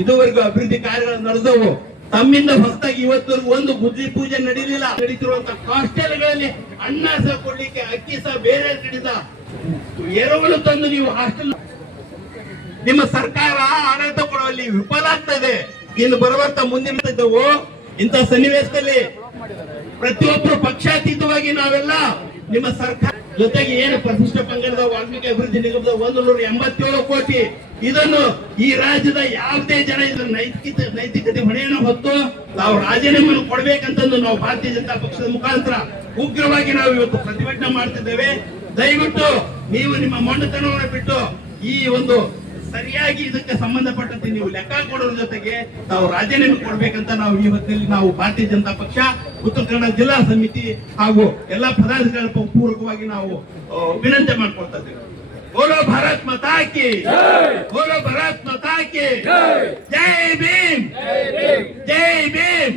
ಇದುವರೆಗೂ ಅಭಿವೃದ್ಧಿ ಕಾರ್ಯಗಳು ನಡೆದವು. ತಮ್ಮಿಂದ ಹೊಸದಾಗಿ ಇವತ್ತವರೆಗೂ ಒಂದು ಬುದ್ಧಿ ಪೂಜೆ ನಡೀಲಿಲ್ಲ. ನಡೀತಿರುವಂತಹ ಹಾಸ್ಟೆಲ್ಗಳಲ್ಲಿ ಅನ್ನ ಸಹ ಕೊಡ್ಲಿಕ್ಕೆ ಅಕ್ಕಿ ಸಹ ಬೇರೆ ಕಡಿದ ಎರವಲು ತಂದು ನೀವು ಹಾಸ್ಟೆಲ್ ನಿಮ್ಮ ಸರ್ಕಾರ ಆಡಳಿತ ಕೊಡುವಲ್ಲಿ ವಿಫಲ ಆಗ್ತದೆ. ಇನ್ನು ಬರುವಂತ ಮುಂದಿನ ಇಂಥ ಸನ್ನಿವೇಶದಲ್ಲಿ ಪ್ರತಿಯೊಬ್ಬರು ಪಕ್ಷಾತೀತವಾಗಿ ನಾವೆಲ್ಲ ನಿಮ್ಮ ಸರ್ಕಾರ ಜೊತೆಗೆ ಏನು ಪ್ರತಿಷ್ಠಾ ಪಂಗಡದ ವಾಲ್ಮೀಕಿ ಅಭಿವೃದ್ಧಿ ನಿಗಮದ 187 ಕೋಟಿ ಇದನ್ನು ಈ ರಾಜ್ಯದ ಯಾವುದೇ ಜನ ಇದರ ನೈತಿಕತೆ ಹೊಣೆಯನ್ನು ಹೊತ್ತು ನಾವು ರಾಜೀನಾಮೆಯನ್ನು ಕೊಡ್ಬೇಕಂತಂದು ನಾವು ಭಾರತೀಯ ಜನತಾ ಪಕ್ಷದ ಮುಖಾಂತರ ಉಗ್ರವಾಗಿ ನಾವು ಇವತ್ತು ಪ್ರತಿಭಟನೆ ಮಾಡ್ತಿದ್ದೇವೆ. ದಯವಿಟ್ಟು ನೀವು ನಿಮ್ಮ ಮೊಂಡತನವನ್ನು ಬಿಟ್ಟು ಈ ಒಂದು ಸರಿಯಾಗಿ ಇದಕ್ಕೆ ಸಂಬಂಧಪಟ್ಟಂತೆ ನೀವು ಲೆಕ್ಕ ಕೊಡೋದ್ರ ಜೊತೆಗೆ ನಾವು ರಾಜೀನಾಮೆ ಕೊಡ್ಬೇಕಂತ ನಾವು ಈ ಹೊತ್ತಿನಲ್ಲಿ ನಾವು ಭಾರತೀಯ ಜನತಾ ಪಕ್ಷ ಉತ್ತರ ಕನ್ನಡ ಜಿಲ್ಲಾ ಸಮಿತಿ ಹಾಗೂ ಎಲ್ಲಾ ಪದಾಧಿಕಾರಿಗಳ ಪೂರ್ವಕವಾಗಿ ನಾವು ವಿನಂತಿ ಮಾಡ್ಕೊಳ್ತಾ ಇದ್ದೇವೆ. ಬೋಲೋ ಭಾರತ್ ಮಾತಾ ಕಿ, ಬೋಲೋ ಭಾರತ್ ಮಾತಾ ಕಿ, ಜೈ ಭೀಮ್, ಜೈ ಭೀಮ್.